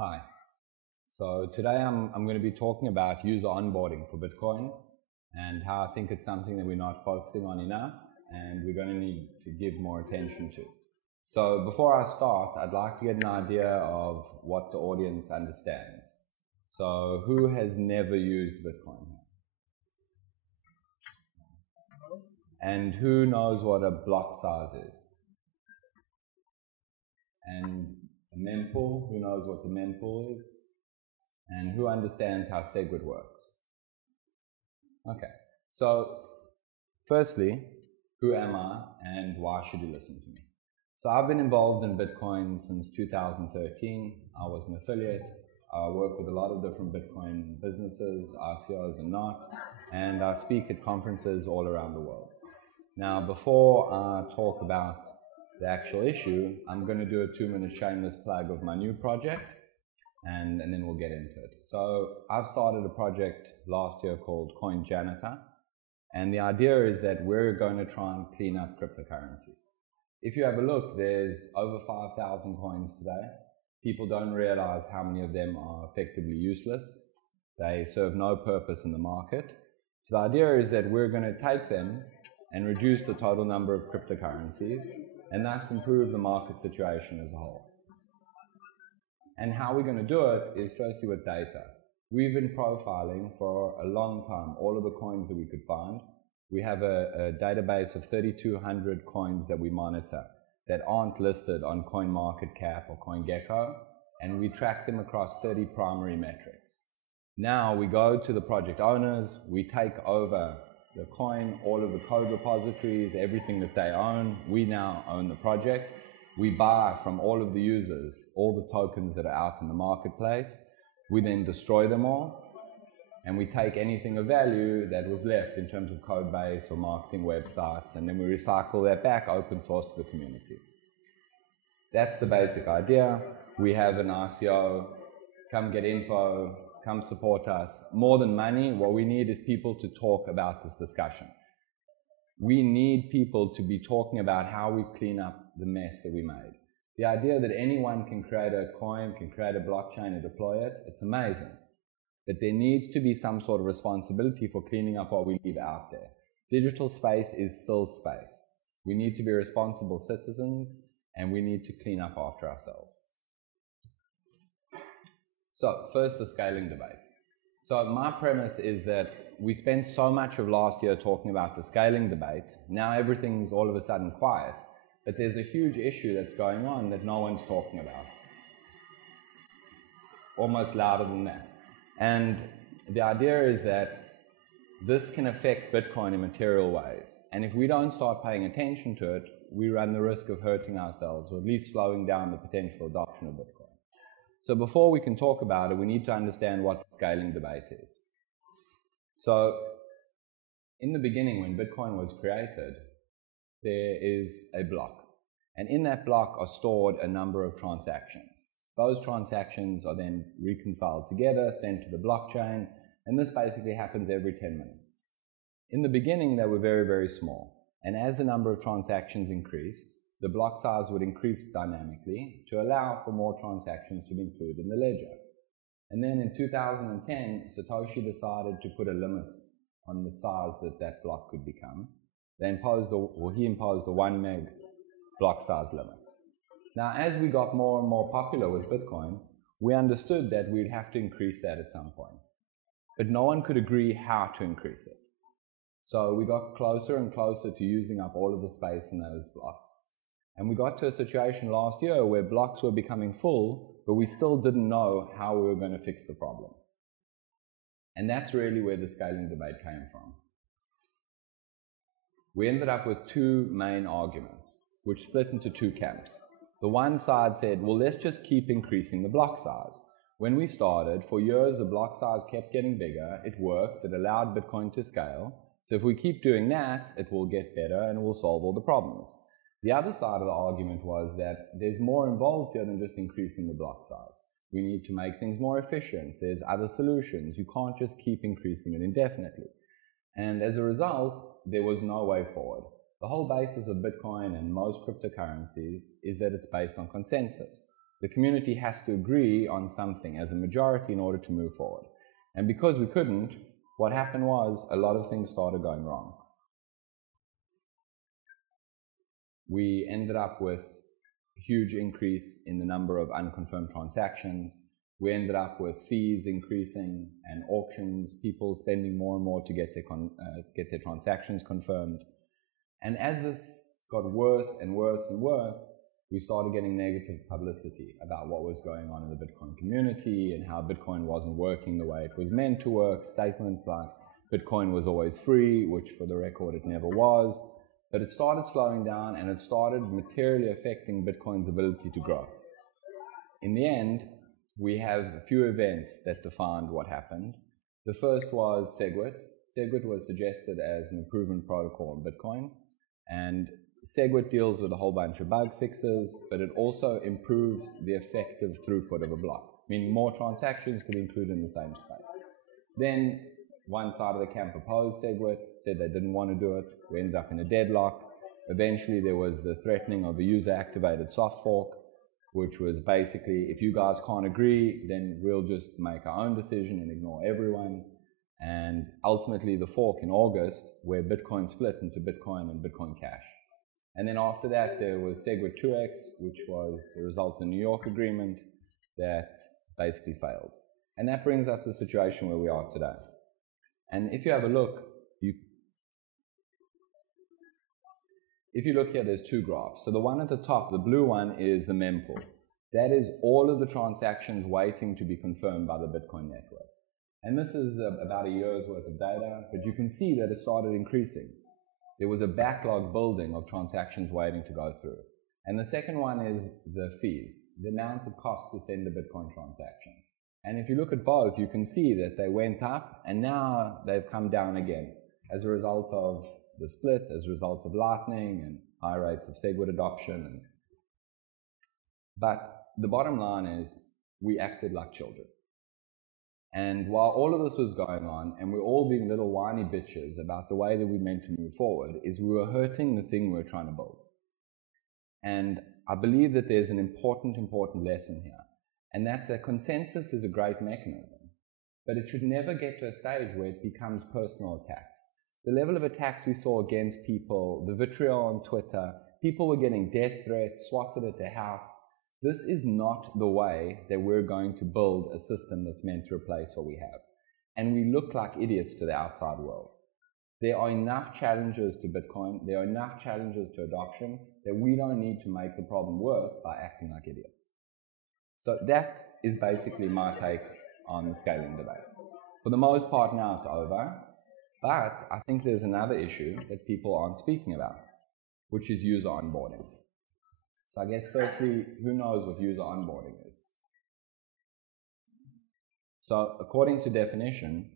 Hi. So today I'm going to be talking about user onboarding for Bitcoin and how I think it's something that we're not focusing on enough and we're going to need to give more attention to. So before I start, I'd like to get an idea of what the audience understands. So who has never used Bitcoin? And who knows what a block size is? And a mempool, who knows what the mempool is? And who understands how SegWit works? Okay, so firstly, who am I and why should you listen to me? So I've been involved in Bitcoin since 2013. I was an affiliate. I work with a lot of different Bitcoin businesses, ICOs and not, and I speak at conferences all around the world. Now, before I talk about the actual issue, I'm going to do a 2-minute shameless plug of my new project, and then we'll get into it. So I've started a project last year called CoinJanitor, and the idea is that we're going to try and clean up cryptocurrency. If you have a look, there's over 5,000 coins today. People don't realize how many of them are effectively useless. They serve no purpose in the market. So the idea is that we're going to take them and reduce the total number of cryptocurrencies and thus improve the market situation as a whole. And how we're going to do it is firstly with data. We've been profiling for a long time all of the coins that we could find. We have a database of 3,200 coins that we monitor that aren't listed on CoinMarketCap or CoinGecko, and we track them across 30 primary metrics. Now we go to the project owners, we take over the coin, all of the code repositories, everything that they own. We now own the project. We buy from all of the users all the tokens that are out in the marketplace. We then destroy them all, and we take anything of value that was left in terms of code base or marketing websites, and then we recycle that back open source to the community. That's the basic idea. We have an ICO, come get info, come support us. More than money, what we need is people to talk about this discussion. We need people to be talking about how we clean up the mess that we made. The idea that anyone can create a coin, can create a blockchain and deploy it, it's amazing. But there needs to be some sort of responsibility for cleaning up what we leave out there. Digital space is still space. We need to be responsible citizens, and we need to clean up after ourselves. So first, the scaling debate. So my premise is that we spent so much of last year talking about the scaling debate. Now everything's all of a sudden quiet, but there's a huge issue that's going on that no one's talking about. It's almost louder than that. And the idea is that this can affect Bitcoin in material ways. And if we don't start paying attention to it, we run the risk of hurting ourselves, or at least slowing down the potential adoption of Bitcoin. So before we can talk about it, we need to understand what the scaling debate is. So in the beginning, when Bitcoin was created, there is a block. And in that block are stored a number of transactions. Those transactions are then reconciled together, sent to the blockchain, and this basically happens every 10 minutes. In the beginning, they were very, very small. And as the number of transactions increased, the block size would increase dynamically to allow for more transactions to be included in the ledger. And then in 2010, Satoshi decided to put a limit on the size that that block could become. He imposed the 1 meg block size limit. Now, as we got more and more popular with Bitcoin, we understood that we'd have to increase that at some point. But no one could agree how to increase it. So we got closer and closer to using up all of the space in those blocks. And we got to a situation last year where blocks were becoming full, but we still didn't know how we were going to fix the problem. And that's really where the scaling debate came from. We ended up with two main arguments, which split into two camps. The one side said, well, let's just keep increasing the block size. When we started, for years, the block size kept getting bigger. It worked. It allowed Bitcoin to scale. So if we keep doing that, it will get better and we'll solve all the problems. The other side of the argument was that there's more involved here than just increasing the block size. We need to make things more efficient. There's other solutions. You can't just keep increasing it indefinitely. And as a result, there was no way forward. The whole basis of Bitcoin and most cryptocurrencies is that it's based on consensus. The community has to agree on something as a majority in order to move forward. And because we couldn't, what happened was a lot of things started going wrong. We ended up with a huge increase in the number of unconfirmed transactions. We ended up with fees increasing and auctions, people spending more and more to get their transactions confirmed. And as this got worse and worse and worse, we started getting negative publicity about what was going on in the Bitcoin community and how Bitcoin wasn't working the way it was meant to work. Statements like Bitcoin was always free, which for the record it never was. But it started slowing down and it started materially affecting Bitcoin's ability to grow. In the end, we have a few events that defined what happened. The first was SegWit. SegWit was suggested as an improvement protocol in Bitcoin. And SegWit deals with a whole bunch of bug fixes, but it also improves the effective throughput of a block, meaning more transactions could be included in the same space. Then one side of the camp opposed SegWit, said they didn't want to do it. We ended up in a deadlock. Eventually there was the threatening of a user-activated soft fork, which was basically, if you guys can't agree, then we'll just make our own decision and ignore everyone. And ultimately the fork in August, where Bitcoin split into Bitcoin and Bitcoin Cash. And then after that, there was SegWit 2x, which was the result of the New York agreement that basically failed. And that brings us to the situation where we are today. And if you have a look, if you look here, there's two graphs. So the one at the top, the blue one, is the mempool. That is all of the transactions waiting to be confirmed by the Bitcoin network. And this is about a year's worth of data, but you can see that it started increasing. There was a backlog building of transactions waiting to go through. And the second one is the fees, the amount it costs to send a Bitcoin transaction. And if you look at both, you can see that they went up and now they've come down again as a result of the split, as a result of Lightning and high rates of SegWit adoption. But the bottom line is we acted like children. And while all of this was going on and we're all being little whiny bitches about the way that we meant to move forward, is we were hurting the thing we were trying to build. And I believe that there's an important lesson here. And that's that consensus is a great mechanism, but it should never get to a stage where it becomes personal attacks. The level of attacks we saw against people, the vitriol on Twitter, people were getting death threats, swatted at their house. This is not the way that we're going to build a system that's meant to replace what we have. And we look like idiots to the outside world. There are enough challenges to Bitcoin, there are enough challenges to adoption that we don't need to make the problem worse by acting like idiots. So that is basically my take on the scaling debate. For the most part now it's over, but I think there's another issue that people aren't speaking about, which is user onboarding. So I guess firstly, who knows what user onboarding is? So according to definition,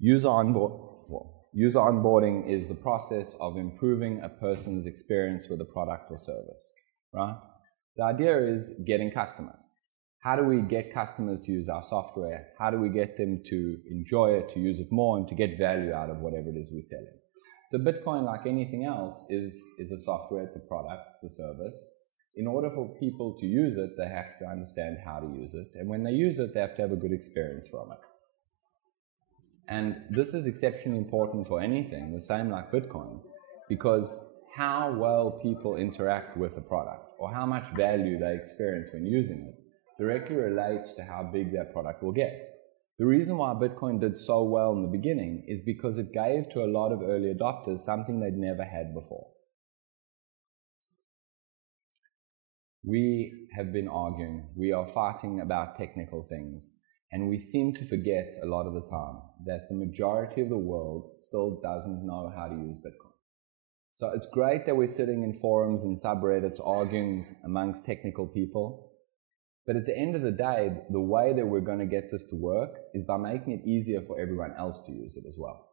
user onboarding is the process of improving a person's experience with a product or service, right? The idea is getting customers. How do we get customers to use our software? How do we get them to enjoy it, to use it more, and to get value out of whatever it is we're selling? So Bitcoin, like anything else, is a software, it's a product, it's a service. In order for people to use it, they have to understand how to use it. And when they use it, they have to have a good experience from it. And this is exceptionally important for anything, the same like Bitcoin, because how well people interact with the product or how much value they experience when using it directly relates to how big that product will get. The reason why Bitcoin did so well in the beginning is because it gave to a lot of early adopters something they'd never had before. We have been arguing, we are fighting about technical things, and we seem to forget a lot of the time that the majority of the world still doesn't know how to use Bitcoin. So it's great that we're sitting in forums and subreddits arguing amongst technical people, but at the end of the day, the way that we're going to get this to work is by making it easier for everyone else to use it as well.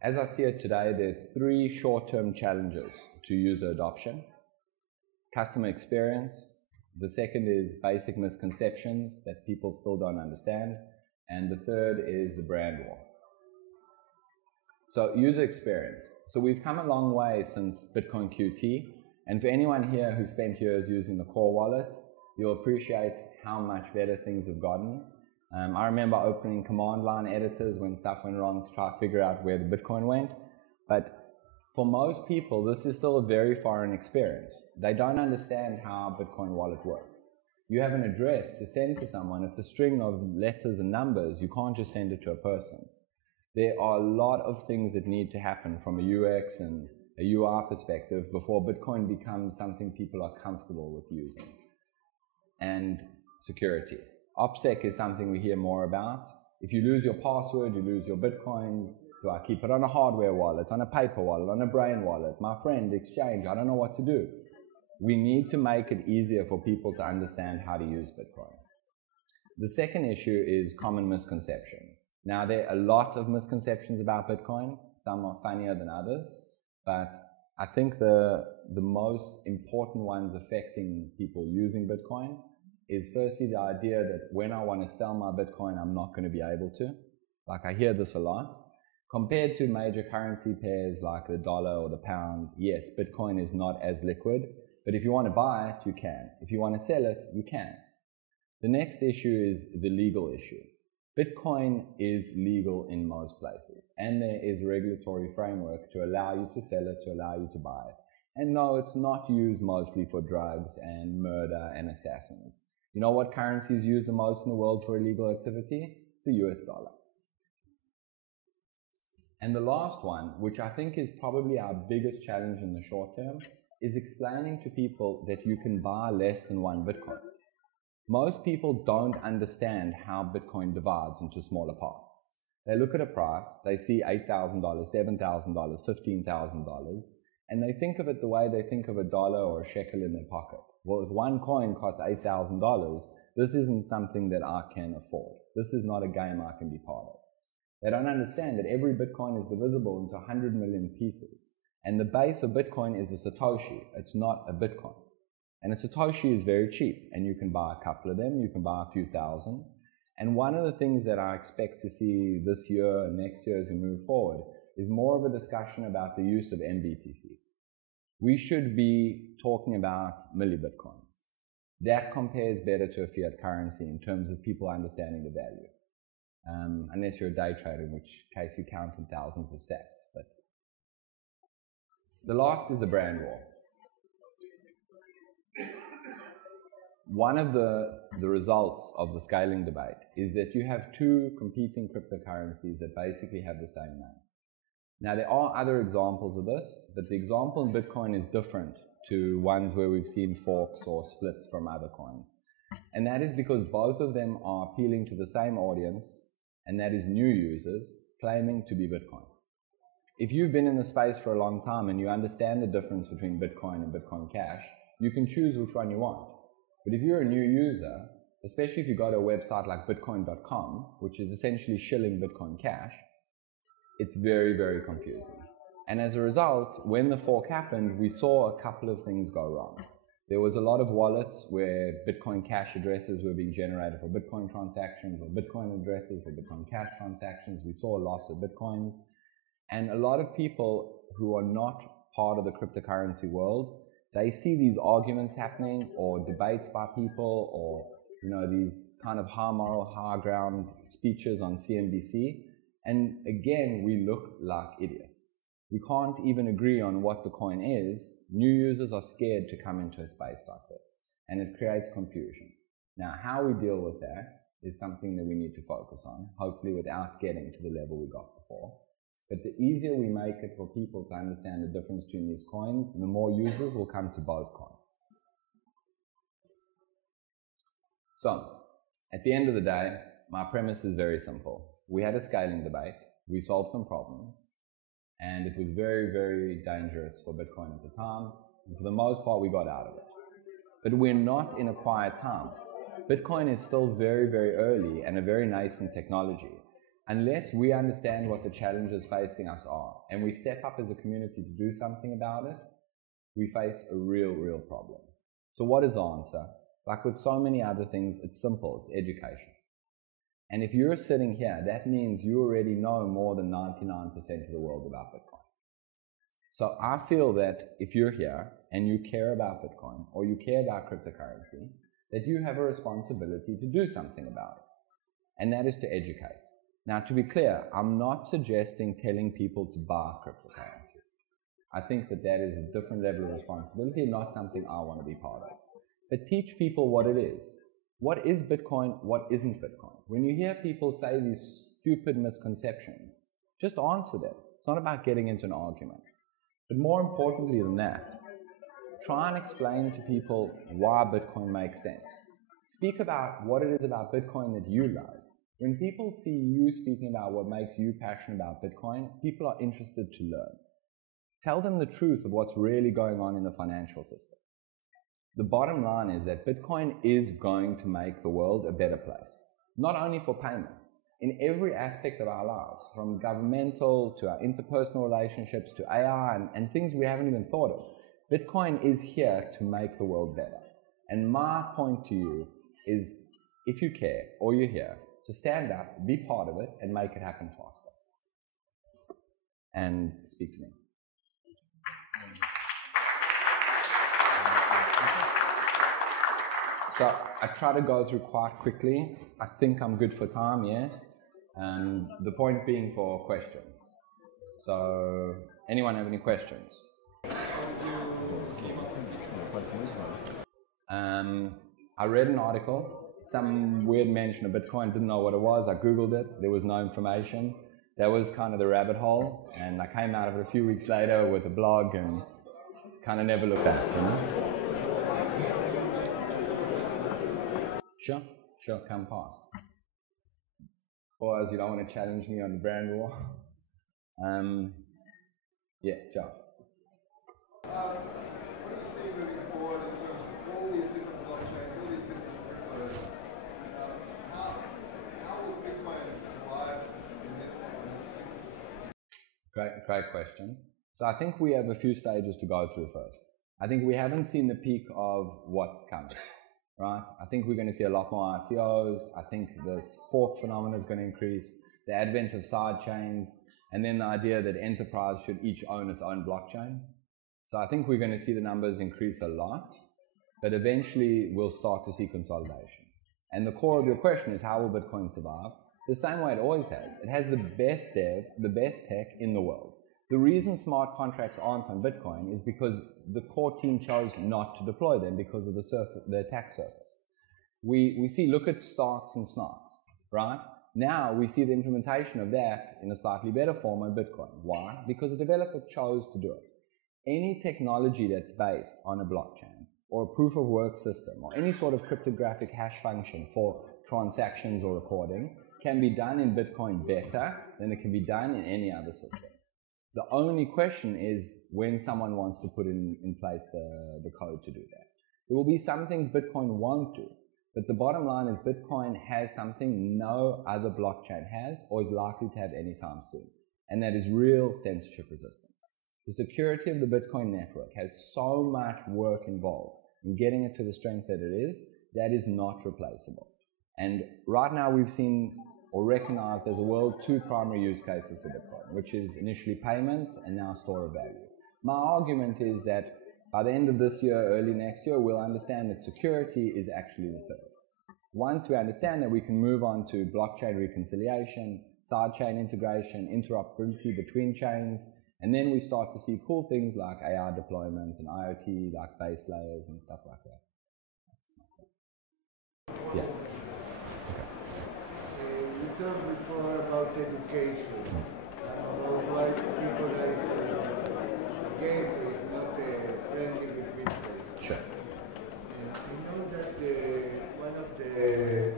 As I see it today, there are 3 short-term challenges to user adoption. Customer experience. The second is basic misconceptions that people still don't understand. And the third is the brand war. So user experience. So we've come a long way since Bitcoin QT. And for anyone here who spent years using the core wallet, you'll appreciate how much better things have gotten. I remember opening command line editors when stuff went wrong to try to figure out where the Bitcoin went. But for most people, this is still a very foreign experience. They don't understand how a Bitcoin wallet works. You have an address to send to someone. It's a string of letters and numbers. You can't just send it to a person. There are a lot of things that need to happen from a UX and a UI perspective before Bitcoin becomes something people are comfortable with using. And security. OPSEC is something we hear more about. If you lose your password, you lose your Bitcoins. Do I keep it on a hardware wallet, on a paper wallet, on a brain wallet? My friend, exchange, I don't know what to do. We need to make it easier for people to understand how to use Bitcoin. The second issue is common misconceptions. Now, there are a lot of misconceptions about Bitcoin. Some are funnier than others, but I think the most important ones affecting people using Bitcoin is firstly the idea that when I want to sell my Bitcoin, I'm not going to be able to. Like, I hear this a lot. Compared to major currency pairs like the dollar or the pound, yes, Bitcoin is not as liquid, but if you want to buy it, you can. If you want to sell it, you can. The next issue is the legal issue. Bitcoin is legal in most places, and there is a regulatory framework to allow you to sell it, to allow you to buy it. And no, it's not used mostly for drugs and murder and assassins. You know what currency is used the most in the world for illegal activity? It's the US dollar. And the last one, which I think is probably our biggest challenge in the short term, is explaining to people that you can buy less than one Bitcoin. Most people don't understand how Bitcoin divides into smaller parts. They look at a price, they see $8,000, $7,000, $15,000, and they think of it the way they think of a dollar or a shekel in their pocket. Well, if one coin costs $8,000, this isn't something that I can afford. This is not a game I can be part of. They don't understand that every Bitcoin is divisible into 100 million pieces. And the base of Bitcoin is a Satoshi. It's not a Bitcoin. And a Satoshi is very cheap. And you can buy a couple of them. You can buy a few thousand. And one of the things that I expect to see this year and next year as we move forward is more of a discussion about the use of MBTC. We should be talking about millibitcoins. That compares better to a fiat currency in terms of people understanding the value. Unless you're a day trader, in which case you count in thousands of sats. But the last is the brand war. One of the results of the scaling debate is that you have two competing cryptocurrencies that basically have the same name. Now, there are other examples of this, but the example in Bitcoin is different to ones where we've seen forks or splits from other coins. And that is because both of them are appealing to the same audience, and that is new users claiming to be Bitcoin. If you've been in the space for a long time and you understand the difference between Bitcoin and Bitcoin Cash, you can choose which one you want. But if you're a new user, especially if you go to a website like bitcoin.com, which is essentially shilling Bitcoin Cash, it's very, very confusing. And as a result, when the fork happened, we saw a couple of things go wrong. There was a lot of wallets where Bitcoin Cash addresses were being generated for Bitcoin transactions or Bitcoin addresses for Bitcoin Cash transactions. We saw a loss of Bitcoins. And a lot of people who are not part of the cryptocurrency world, they see these arguments happening or debates by people or, these kind of high moral, high ground speeches on CNBC. And again, we look like idiots. We can't even agree on what the coin is. New users are scared to come into a space like this, and it creates confusion. Now, how we deal with that is something that we need to focus on, hopefully without getting to the level we got before. But the easier we make it for people to understand the difference between these coins, the more users will come to both coins. So, at the end of the day, my premise is very simple. We had a scaling debate, we solved some problems, and it was very, very dangerous for Bitcoin at the time. And for the most part, we got out of it. But we're not in a quiet time. Bitcoin is still very, very early and a very nascent technology. Unless we understand what the challenges facing us are, and we step up as a community to do something about it, we face a real, real problem. So what is the answer? Like with so many other things, it's simple, it's education. And if you're sitting here, that means you already know more than 99% of the world about Bitcoin. So I feel that if you're here and you care about Bitcoin or you care about cryptocurrency, that you have a responsibility to do something about it, and that is to educate. Now, to be clear, I'm not suggesting telling people to buy cryptocurrency. I think that that is a different level of responsibility, not something I want to be part of. But teach people what it is. What is Bitcoin? What isn't Bitcoin? When you hear people say these stupid misconceptions, just answer them. It's not about getting into an argument. But more importantly than that, try and explain to people why Bitcoin makes sense. Speak about what it is about Bitcoin that you love. When people see you speaking about what makes you passionate about Bitcoin, people are interested to learn. Tell them the truth of what's really going on in the financial system. The bottom line is that Bitcoin is going to make the world a better place, not only for payments, in every aspect of our lives, from governmental to our interpersonal relationships to AI and things we haven't even thought of. Bitcoin is here to make the world better. And my point to you is, if you care or you're here, to stand up, be part of it, and make it happen faster. And speak to me. So I try to go through quite quickly. I think I'm good for time, yes. The point being for questions. So anyone have any questions? I read an article, some weird mention of Bitcoin, didn't know what it was. I Googled it, there was no information. That was kind of the rabbit hole, and I came out of it a few weeks later with a blog and kind of never looked back, you know? Sure, come past. Otherwise, you don't want to challenge me on the brand war. Yeah, Joe. What are you seeing moving forward in terms of all these different blockchains, all these different cryptos? How will Bitcoin survive in this system? Great question. So I think we have a few stages to go through first. I think we haven't seen the peak of what's coming, right? I think we're going to see a lot more ICOs. I think the fork phenomenon is going to increase, the advent of side chains, and then the idea that enterprise should each own its own blockchain. So I think we're going to see the numbers increase a lot, but eventually we'll start to see consolidation. And the core of your question is, how will Bitcoin survive? The same way it always has. It has the best dev, the best tech in the world. The reason smart contracts aren't on Bitcoin is because the core team chose not to deploy them because of the attack surface. We see, look at Starks and Snarks, right? Now we see the implementation of that in a slightly better form on Bitcoin. Why? Because the developer chose to do it. Any technology that's based on a blockchain or a proof of work system or any sort of cryptographic hash function for transactions or recording can be done in Bitcoin better than it can be done in any other system. The only question is when someone wants to put in place the code to do that. There will be some things Bitcoin won't do, but the bottom line is Bitcoin has something no other blockchain has or is likely to have anytime soon, and that is real censorship resistance. The security of the Bitcoin network has so much work involved in getting it to the strength that it is, that is not replaceable. And right now we've seen or recognized as a world two primary use cases for Bitcoin, which is initially payments and now store of value. My argument is that by the end of this year, early next year, we'll understand that security is actually the third. Once we understand that, we can move on to blockchain reconciliation, sidechain integration, interoperability between chains, and then we start to see cool things like AI deployment and IoT, like base layers and stuff like that. Yeah. You talked before about education, about why people are against it, is not friendly with Bitcoin. Sure. And I know that one of the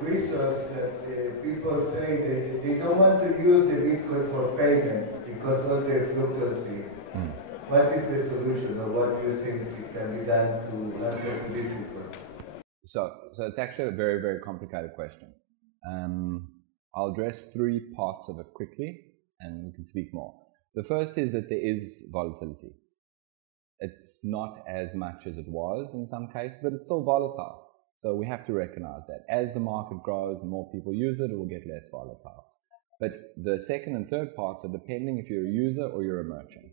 reasons that people say that they don't want to use the Bitcoin for payment because of the fluctuation. What is the solution, or what do you think can be done to answer to this people? So it's actually a very, very complicated question. I'll address three parts of it quickly, and we can speak more. The first is that there is volatility. It's not as much as it was in some cases, but it's still volatile. So we have to recognize that. As the market grows and more people use it, it will get less volatile. But the second and third parts are depending if you're a user or you're a merchant.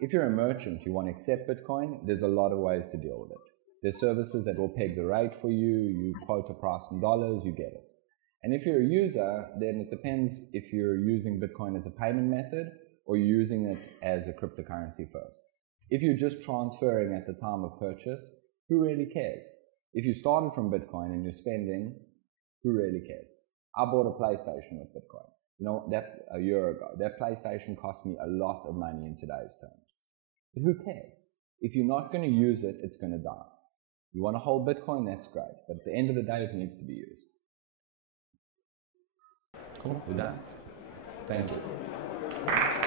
If you're a merchant, you want to accept Bitcoin, there's a lot of ways to deal with it. There's services that will peg the rate for you. You quote a price in dollars, you get it. And if you're a user, then it depends if you're using Bitcoin as a payment method or you're using it as a cryptocurrency first. If you're just transferring at the time of purchase, who really cares? If you started from Bitcoin and you're spending, who really cares? I bought a PlayStation with Bitcoin. You know, that a year ago. That PlayStation cost me a lot of money in today's terms. But who cares? If you're not going to use it, it's going to die. You want to hold Bitcoin, that's great. But at the end of the day, it needs to be used. Cool. We're done. Thank you.